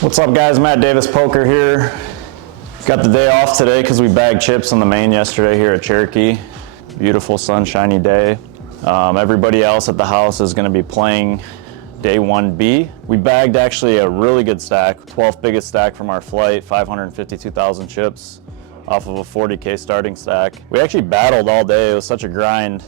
What's up guys, Matt Davis Poker here. Got the day off today because we bagged chips on the main yesterday here at Cherokee. Beautiful sunshiny day. Everybody else at the house is going to be playing day 1B. We bagged actually a really good stack, 12th biggest stack from our flight, 552,000 chips off of a 40K starting stack. We actually battled all day. It was such a grind.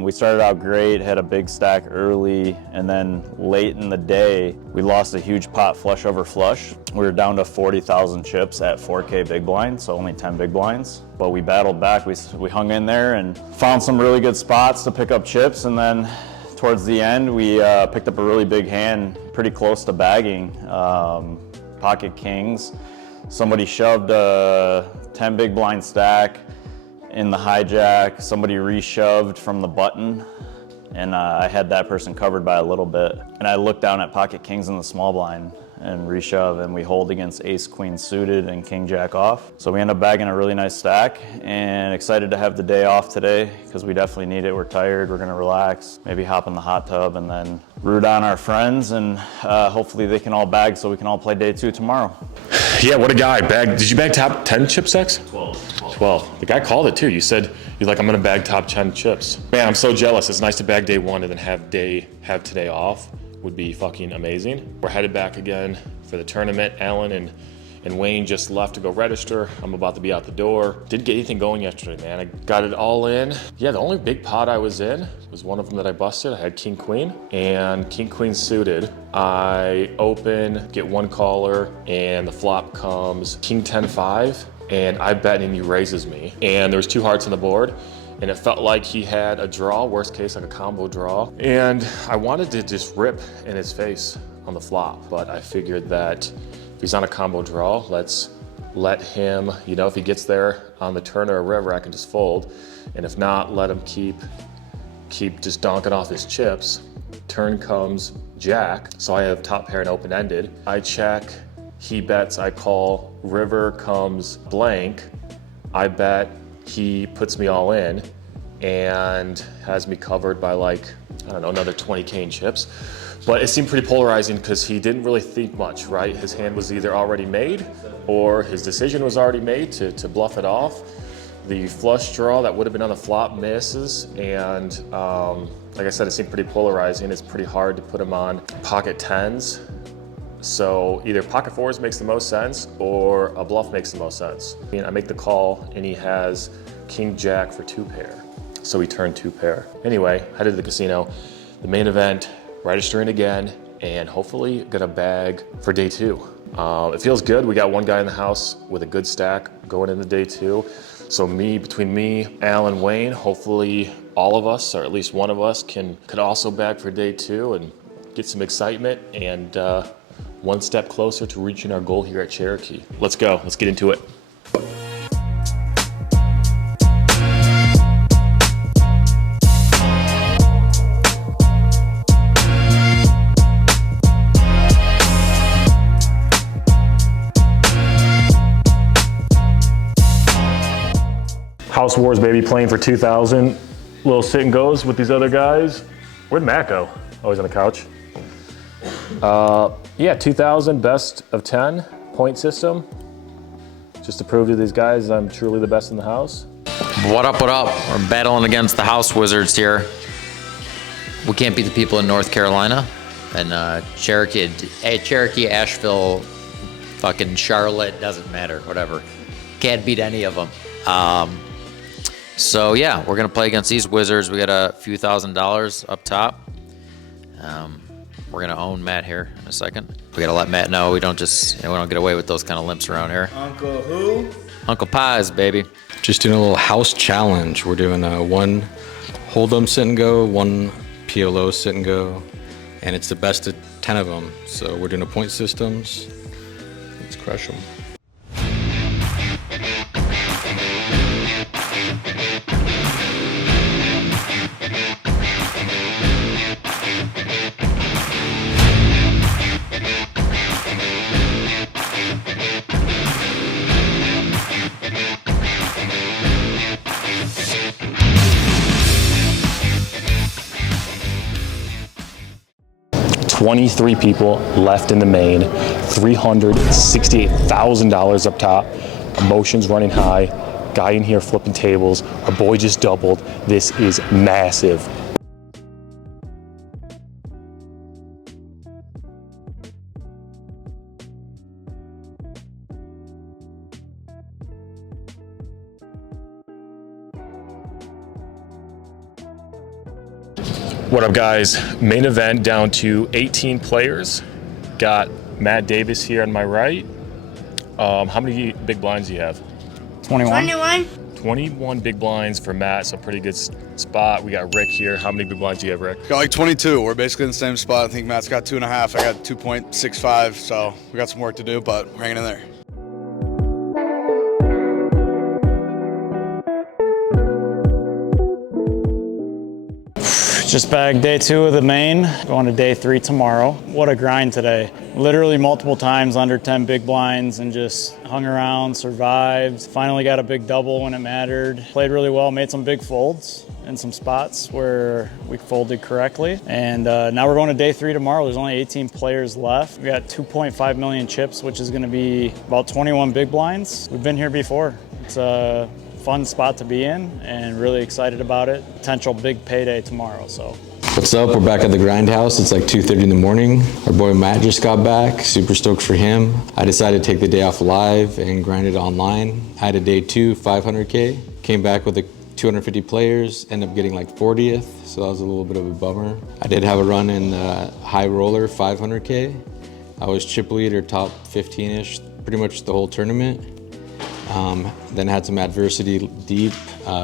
We started out great, had a big stack early, and then late in the day, we lost a huge pot flush over flush. We were down to 40,000 chips at 4K big blind, so only 10 big blinds. But we battled back, we hung in there and found some really good spots to pick up chips, and then towards the end, we picked up a really big hand, pretty close to bagging, pocket kings. Somebody shoved a 10 big blind stack in the hijack. Somebody reshoved from the button, and I had that person covered by a little bit. And I looked down at pocket kings in the small blind and reshove, and we hold against ace queen suited and king jack off. So we end up bagging a really nice stack, and excited to have the day off today because we definitely need it. We're tired, we're gonna relax, maybe hop in the hot tub and then root on our friends, and hopefully they can all bag so we can all play day 2 tomorrow. Yeah, what a guy. Did you bag top 10 chip stacks? 12. The guy called it too. You're like, I'm gonna bag top 10 chips. Man, I'm so jealous. It's nice to bag day 1 and then have today off. Would be fucking amazing. We're headed back again for the tournament. Alan and Wayne just left to go register. I'm about to be out the door. Didn't get anything going yesterday, man. I got it all in. Yeah, the only big pot I was in was one of them that I busted. I had king queen and king queen suited. I open, get one caller, and the flop comes king 10-5, and I bet and he raises me. And there was 2 hearts on the board, and it felt like he had a draw, worst case like a combo draw. And I wanted to just rip in his face on the flop, but I figured that if he's on a combo draw, let's let him, if he gets there on the turn or river, I can just fold. And if not, let him keep just donking off his chips. Turn comes jack, so I have top pair and open-ended. I check, he bets, I call, river comes blank. I bet, he puts me all in and has me covered by another 20K in chips. But it seemed pretty polarizing because he didn't really think much, right? His hand was either already made or his decision was already made to bluff it off. The flush draw that would have been on the flop misses, and like I said, it seemed pretty polarizing. It's pretty hard to put him on pocket 10s. So either pocket 4s makes the most sense or a bluff makes the most sense. I make the call and he has king jack for 2 pair. So we turn 2 pair. Anyway, headed to the casino, the main event, registering again, and hopefully gonna bag for day 2. It feels good. We got one guy in the house with a good stack going into day 2. So between me, Alan, Wayne, hopefully all of us, or at least one of us, could also bag for day 2 and get some excitement and one step closer to reaching our goal here at Cherokee. Let's go, let's get into it. House Wars, baby, playing for 2,000. Little sit and goes with these other guys. Where'd Matt go? Oh, he's on the couch. Yeah, 2,000, best of 10 point system. Just to prove to these guys I'm truly the best in the house. What up, what up? We're battling against the House Wizards here. We can't beat the people in North Carolina. And Cherokee, Asheville, fucking Charlotte, doesn't matter, whatever. Can't beat any of them. So yeah, we're gonna play against these Wizards. We got a few $1,000s up top. We're gonna own Matt here in a second. We gotta let Matt know we don't just, we don't get away with those kind of limps around here. Uncle who? Uncle Pies, baby. Just doing a little house challenge. We're doing one hold'em sit and go, one PLO sit and go, and it's the best of 10 of them. So we're doing a point systems. Let's crush them. 23 people left in the main, $368,000 up top, emotions running high, guy in here flipping tables, our boy just doubled. This is massive. What up, guys? Main event down to 18 players. Got Matt Davis here on my right. How many big blinds do you have? 21. 21 big blinds for Matt, so pretty good spot. We got Rick here. How many big blinds do you have, Rick? Got like 22. We're basically in the same spot. I think Matt's got 2.5. I got 2.65, so we got some work to do, but we're hanging in there. Just bagged day 2 of the main, going to day 3 tomorrow. What a grind today. Literally multiple times under 10 big blinds and just hung around, survived. Finally got a big double when it mattered. Played really well, made some big folds in some spots where we folded correctly. And now we're going to day 3 tomorrow. There's only 18 players left. We got 2.5 million chips, which is gonna be about 21 big blinds. We've been here before. It's a fun spot to be in and really excited about it. Potential big payday tomorrow, so. What's up? We're back at the Grindhouse. It's like 2:30 in the morning. Our boy Matt just got back. Super stoked for him. I decided to take the day off live and grind it online. I had a day 2, 500K. Came back with 250 players, ended up getting like 40th, so that was a little bit of a bummer. I did have a run in high roller 500K. I was chip leader top 15-ish pretty much the whole tournament. Then had some adversity deep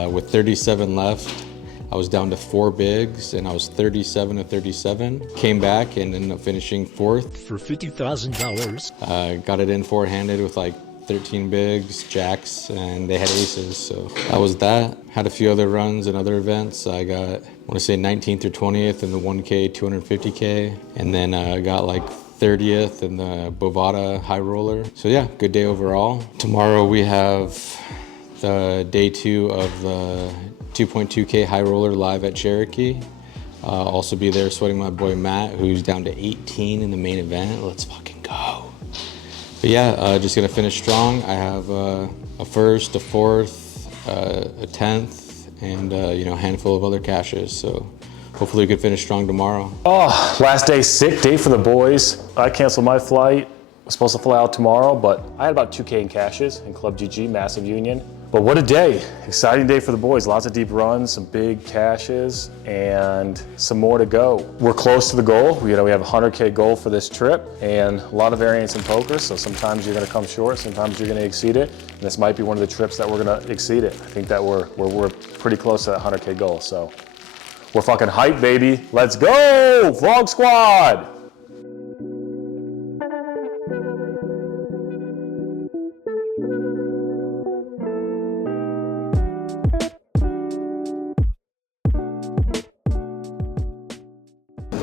with 37 left. I was down to 4 bigs and I was 37 to 37. Came back and ended up finishing 4th. For $50,000. Got it in four-handed with like 13 bigs, jacks, and they had aces. So that was that. Had a few other runs and other events. I got, I want to say 19th or 20th in the 1K, 250K. And then got like 30th in the Bovada high roller. So yeah, good day overall. Tomorrow we have the day 2 of the 2.2K high roller live at Cherokee. Also be there sweating my boy Matt, who's down to 18 in the main event. Let's fucking go. But yeah, just gonna finish strong. I have a first, a 4th, a 10th, and you know, a handful of other caches. So hopefully we can finish strong tomorrow. Oh, last day, sick day for the boys. I canceled my flight. Was supposed to fly out tomorrow, but I had about 2K in caches in Club GG, massive union. But what a day. Exciting day for the boys. Lots of deep runs, some big caches, and some more to go. We're close to the goal. We have a 100K goal for this trip, and a lot of variance in poker, so sometimes you're gonna come short, sometimes you're gonna exceed it, and this might be one of the trips that we're gonna exceed it. I think that we're pretty close to that 100K goal, so. We're fucking hyped, baby. Let's go, Vlog Squad!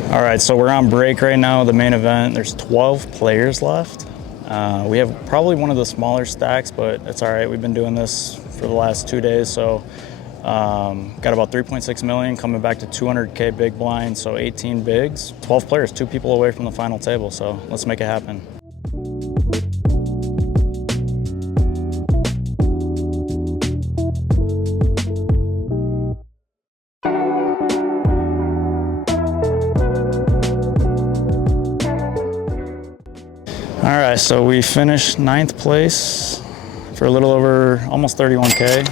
All right, so we're on break right now, the main event. There's 12 players left. We have probably one of the smaller stacks, but it's all right. We've been doing this for the last 2 days, so got about 3.6 million, coming back to 200K big blind, so 18 bigs. 12 players, 2 people away from the final table, so let's make it happen. All right, so we finished 9th place for a little over almost 31K.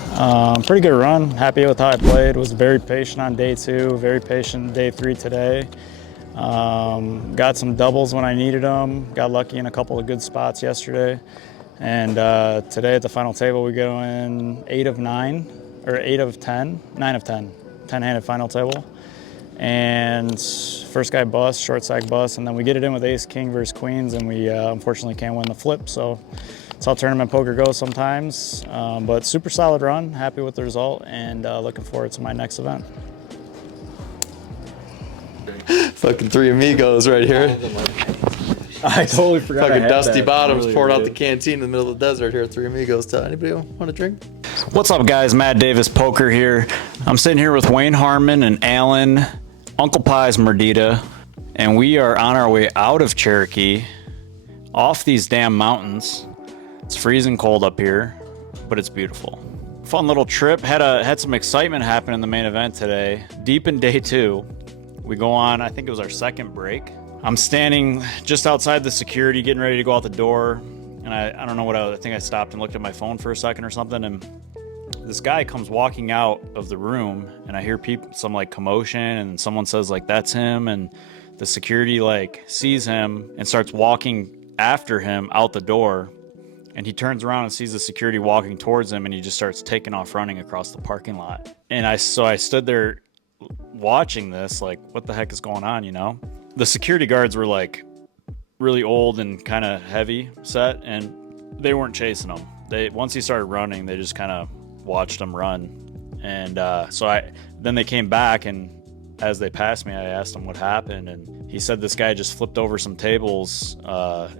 Pretty good run, happy with how I played. Was very patient on day 2, very patient day 3 today. Got some doubles when I needed them. Got lucky in a couple of good spots yesterday. And today at the final table, we go in 8 of 9, or 8 of 10, 9 of 10, 10-handed final table. And first guy bust, short stack bust, and then we get it in with ace, king versus queens, and we unfortunately can't win the flip. So that's how tournament poker goes sometimes. But super solid run, happy with the result, and looking forward to my next event. Fucking three amigos right here. I totally forgot. Fucking Dusty Bottoms poured out the canteen in the middle of the desert here. Three amigos. Anybody want a drink? What's up, guys? Matt Davis Poker here. I'm sitting here with Wayne Harmon and Alan, Uncle Pie's Merdita, And we are on our way out of Cherokee, off these damn mountains. It's freezing cold up here, but it's beautiful. Fun little trip. Had some excitement happen in the main event today. Deep in day 2, we go on, I think it was our second break. I'm standing just outside the security, getting ready to go out the door. And I don't know what I think I stopped and looked at my phone for a second or something. And this guy comes walking out of the room, and I hear some like commotion, and someone says like, that's him. And the security like sees him and starts walking after him out the door. And he turns around and sees the security walking towards him, and he just starts taking off running across the parking lot. And I stood there watching this, like, what the heck is going on, you know? The security guards were like really old and kind of heavy set, and they weren't chasing him. Once he started running, they just kind of watched him run. And then they came back, and as they passed me, I asked him what happened, and he said this guy just flipped over some tables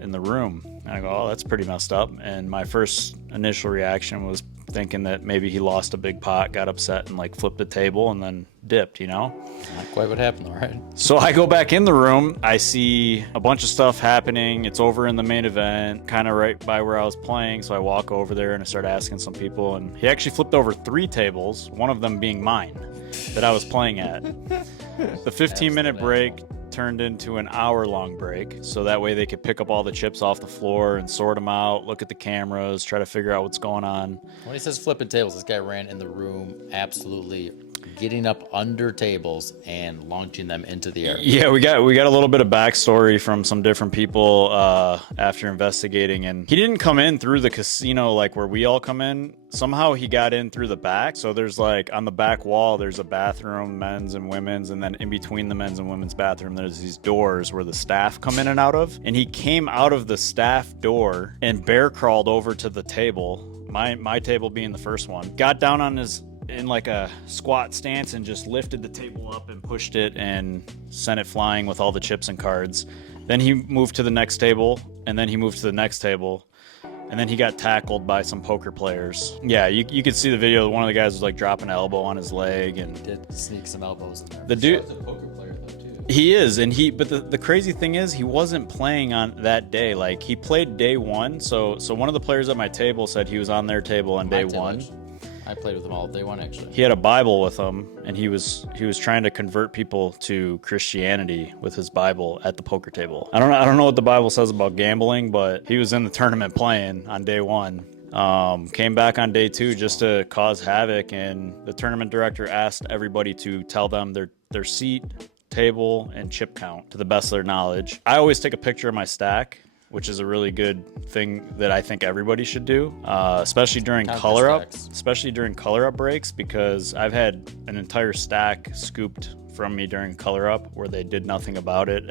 in the room. And I go, oh, that's pretty messed up. And my first initial reaction was thinking that maybe he lost a big pot, got upset, and like flipped a table and then dipped, you know? Not quite what happened, all right. So I go back in the room. I see a bunch of stuff happening. It's over in the main event, kind of right by where I was playing. So I walk over there and I start asking some people. And he actually flipped over 3 tables, one of them being mine that I was playing at. The 15-minute break turned into an hour-long break, so that way they could pick up all the chips off the floor and sort them out, look at the cameras, try to figure out what's going on. When he says flipping tables, this guy ran in the room absolutely getting up under tables and launching them into the air. Yeah, we got a little bit of backstory from some different people after investigating, and he didn't come in through the casino like where we all come in. Somehow he got in through the back. So there's like on the back wall, there's a bathroom, men's and women's, and then in between the men's and women's bathroom, there's these doors where the staff come in and out of. And he came out of the staff door and bear crawled over to the table, my table being the first one, got down on in like a squat stance and just lifted the table up and pushed it and sent it flying with all the chips and cards. Then he moved to the next table, and then he moved to the next table, and then he got tackled by some poker players. Yeah, you could see the video. One of the guys was like dropping an elbow on his leg, and Did sneak some elbows in there. the dude, He's a poker player though too. he is, and but the crazy thing is he wasn't playing on that day. Like he played day 1. So one of the players at my table said he was on their table on day 1. I played with him all day 1 actually. He had a Bible with him, and he was trying to convert people to Christianity with his Bible at the poker table. I don't know what the Bible says about gambling, but he was in the tournament playing on day 1. Came back on day 2 just to cause havoc, and the tournament director asked everybody to tell them their seat, table, and chip count to the best of their knowledge. I always take a picture of my stack, which is a really good thing that I think everybody should do, especially during color up breaks, because I've had an entire stack scooped from me during color up where they did nothing about it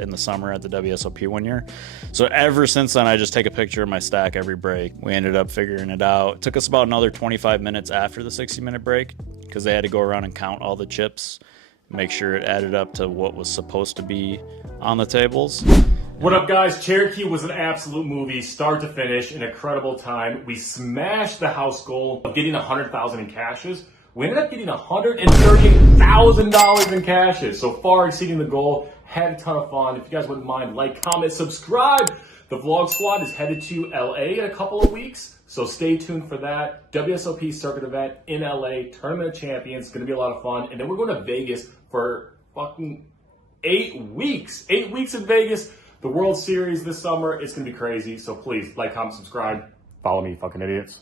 in the summer at the WSOP one year. So ever since then, I just take a picture of my stack every break. We ended up figuring it out. It took us about another 25 minutes after the 60-minute break because they had to go around and count all the chips, make sure it added up to what was supposed to be on the tables. What up, guys? Cherokee was an absolute movie, start to finish, an incredible time. We smashed the house goal of getting $100,000 in cashes. We ended up getting $138,000 in cashes, so far exceeding the goal. Had a ton of fun. If you guys wouldn't mind, like, comment, subscribe. The vlog squad is headed to LA in a couple of weeks, so stay tuned for that. WSOP Circuit event in LA, Tournament of Champions. It's going to be a lot of fun. And then we're going to Vegas for fucking 8 weeks. 8 weeks in Vegas. The World Series this summer is going to be crazy, so please like, comment, subscribe. Follow me, fucking idiots.